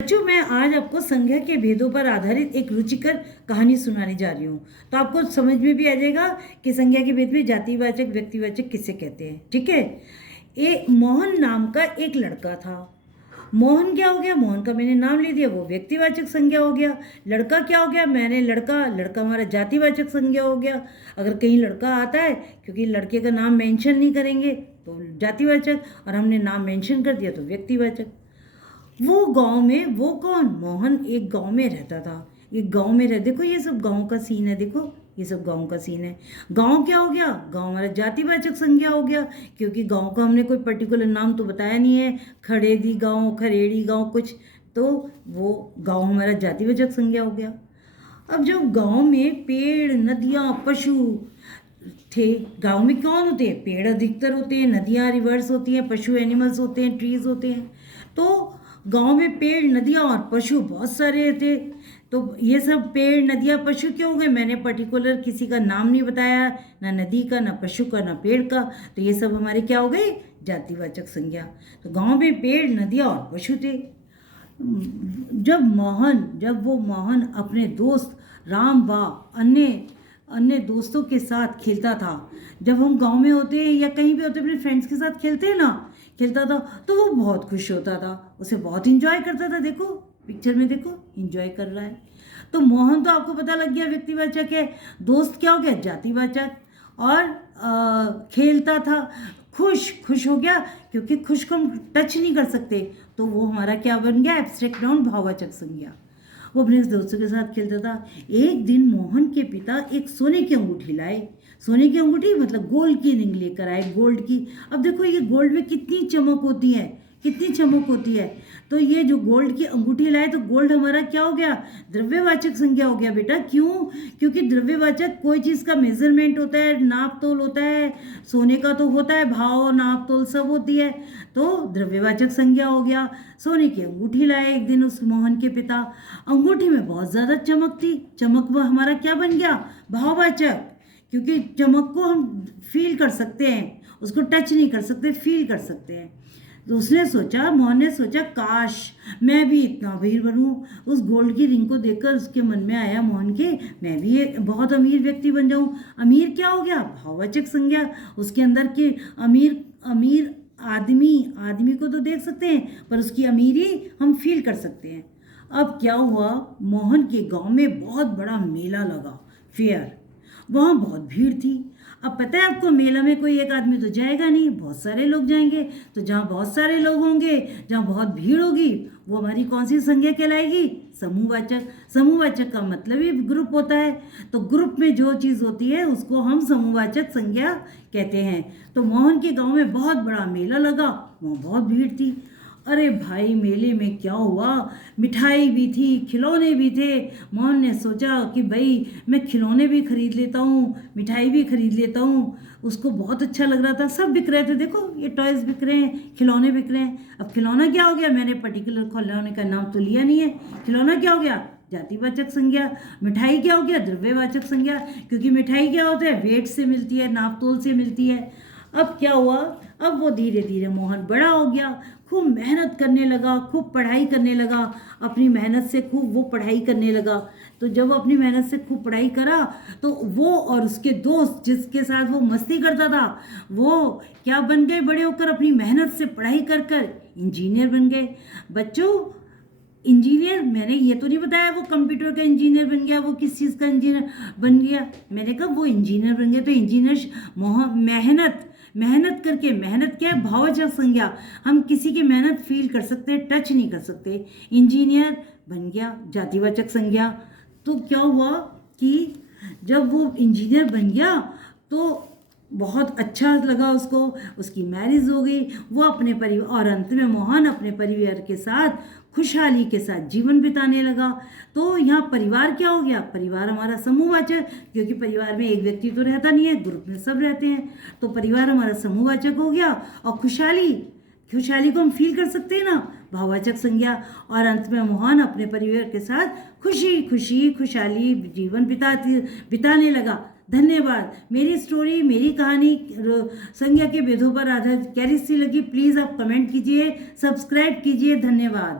बच्चों, मैं आज आपको संज्ञा के भेदों पर आधारित एक रुचिकर कहानी सुनाने जा रही हूँ। तो आपको समझ में भी आ जाएगा कि संज्ञा के भेद में जातिवाचक व्यक्तिवाचक किसे कहते हैं। ठीक है। मोहन नाम का एक लड़का था। मोहन क्या हो गया? मोहन का मैंने नाम ले दिया, वो व्यक्तिवाचक संज्ञा हो गया। लड़का क्या हो गया? मैंने लड़का हमारा जातिवाचक संज्ञा हो गया। अगर कहीं लड़का आता है, क्योंकि लड़के का नाम मेंशन नहीं करेंगे तो जातिवाचक, और हमने नाम मेंशन कर दिया तो व्यक्तिवाचक। वो गांव में, वो कौन? मोहन एक गांव में रहता था। एक गांव में रह, देखो ये सब गांव का सीन है, देखो ये सब गांव का सीन है। गांव क्या हो गया? गांव हमारा जातिवाचक संज्ञा हो गया, क्योंकि गांव का हमने कोई पर्टिकुलर नाम तो बताया नहीं है, खड़ेदी गांव, खरेड़ी गांव कुछ, तो वो गांव हमारा जातिवाचक संज्ञा हो गया। अब जब गांव में पेड़, नदियां, पशु थे, गांव में कौन होते हैं? पेड़ अधिकतर होते हैं, नदियां रिवर्स होती हैं, पशु एनिमल्स होते हैं, ट्रीज होते हैं। तो गांव में पेड़, नदियां और पशु बहुत सारे थे। तो ये सब पेड़, नदियां, पशु क्यों हो गए? मैंने पर्टिकुलर किसी का नाम नहीं बताया, ना नदी का, ना पशु का, ना पेड़ का। तो ये सब हमारे क्या हो गए? जातिवाचक संज्ञा। तो गांव में पेड़, नदियां और पशु थे। जब वो मोहन अपने दोस्त राम व अन्य अन्य दोस्तों के साथ खेलता था, जब हम गांव में होते हैं या कहीं भी होते अपने फ्रेंड्स के साथ खेलते हैं ना, खेलता था, तो वो बहुत खुश होता था, उसे बहुत इंजॉय करता था। देखो पिक्चर में, देखो इंजॉय कर रहा है। तो मोहन तो आपको पता लग गया व्यक्तिवाचक है, दोस्त क्या हो गया? जातिवाचक। और खेलता था, खुश हो गया, क्योंकि खुश को हम टच नहीं कर सकते, तो वो हमारा क्या बन गया? एब्स्ट्रैक्ट नाउन, भाववाचक संज्ञा। वो अपने दोस्तों के साथ खेलता था। एक दिन मोहन के पिता एक सोने की अंगूठी लाए। सोने की अंगूठी मतलब गोल्ड की रिंग लेकर आए, गोल्ड की। अब देखो ये गोल्ड में कितनी चमक होती है, कितनी चमक होती है। तो ये जो गोल्ड की अंगूठी लाए, तो गोल्ड हमारा क्या हो गया? द्रव्यवाचक संज्ञा हो गया बेटा। क्यों? क्योंकि द्रव्यवाचक कोई चीज़ का मेजरमेंट होता है, नाप तोल होता है। सोने का तो होता है, भाव, नाप तोल सब होती है, तो द्रव्यवाचक संज्ञा हो गया। सोने की अंगूठी लाए एक दिन उस मोहन के पिता। अंगूठी में बहुत ज़्यादा चमक थी। चमक वह हमारा क्या बन गया? भाववाचक, क्योंकि चमक को हम फील कर सकते हैं, उसको टच नहीं कर सकते, फील कर सकते हैं। तो उसने सोचा, मोहन ने सोचा, काश मैं भी इतना अमीर बनूं। उस गोल्ड की रिंग को देखकर उसके मन में आया, मोहन के, मैं भी एक बहुत अमीर व्यक्ति बन जाऊं। अमीर क्या हो गया? भाववाचक संज्ञा। उसके अंदर के अमीर अमीर आदमी को तो देख सकते हैं, पर उसकी अमीरी हम फील कर सकते हैं। अब क्या हुआ? मोहन के गांव में बहुत बड़ा मेला लगा, फेयर। वहाँ बहुत भीड़ थी। अब पता है आपको, मेला में कोई एक आदमी तो जाएगा नहीं, बहुत सारे लोग जाएंगे। तो जहाँ बहुत सारे लोग होंगे, जहाँ बहुत भीड़ होगी, वो हमारी कौन सी संज्ञा कहलाएगी? समूहवाचक। समूहवाचक का मतलब ही ग्रुप होता है। तो ग्रुप में जो चीज़ होती है उसको हम समूहवाचक संज्ञा कहते हैं। तो मोहन के गांव में बहुत बड़ा मेला लगा, वहाँ बहुत भीड़ थी। अरे भाई, मेले में क्या हुआ? मिठाई भी थी, खिलौने भी थे। मोहन ने सोचा कि भाई मैं खिलौने भी खरीद लेता हूँ, मिठाई भी खरीद लेता हूँ। उसको बहुत अच्छा लग रहा था, सब बिक रहे थे। देखो ये टॉयज़ बिक रहे हैं, खिलौने बिक रहे हैं। अब खिलौना क्या हो गया? मैंने पर्टिकुलर खिलौने का नाम तो लिया नहीं है। खिलौना क्या हो गया? जातिवाचक संज्ञा। मिठाई क्या हो गया? द्रव्यवाचक संज्ञा, क्योंकि मिठाई क्या होता है? वेट से मिलती है, नाप तोल से मिलती है। अब क्या हुआ? अब वो धीरे धीरे मोहन बड़ा हो गया, खूब मेहनत करने लगा, खूब पढ़ाई करने लगा। अपनी मेहनत से खूब वो पढ़ाई करने लगा। तो जब अपनी मेहनत से खूब पढ़ाई करा, तो वो और उसके दोस्त जिसके साथ वो मस्ती करता था, वो क्या बन गए? बड़े होकर अपनी मेहनत से पढ़ाई कर कर इंजीनियर बन गए। बच्चों, इंजीनियर, मैंने ये तो नहीं बताया वो कंप्यूटर का इंजीनियर बन गया, वो किस चीज़ का इंजीनियर बन गया। मैंने कहा वो इंजीनियर बन गया। तो इंजीनियर मेहनत करके, मेहनत क्या है? भाववाचक संज्ञा। हम किसी की मेहनत फील कर सकते हैं, टच नहीं कर सकते। इंजीनियर बन गया, जातिवाचक संज्ञा। तो क्या हुआ कि जब वो इंजीनियर बन गया तो बहुत अच्छा लगा उसको, उसकी मैरिज हो गई, वो अपने परिवार, और अंत में मोहन अपने परिवार के साथ खुशहाली के साथ जीवन बिताने लगा। तो यहाँ परिवार क्या हो गया? परिवार हमारा समूहवाचक, क्योंकि परिवार में एक व्यक्ति तो रहता नहीं है, ग्रुप में सब रहते हैं। तो परिवार हमारा समूहवाचक हो गया। और खुशहाली को हम फील कर सकते हैं ना, भाववाचक संज्ञा। और अंत में मोहन अपने परिवार के साथ खुशहाली जीवन बिताने लगा। धन्यवाद। मेरी स्टोरी, मेरी कहानी संज्ञा के भेदों पर आधारित कैसी लगी, प्लीज़ आप कमेंट कीजिए, सब्सक्राइब कीजिए। धन्यवाद।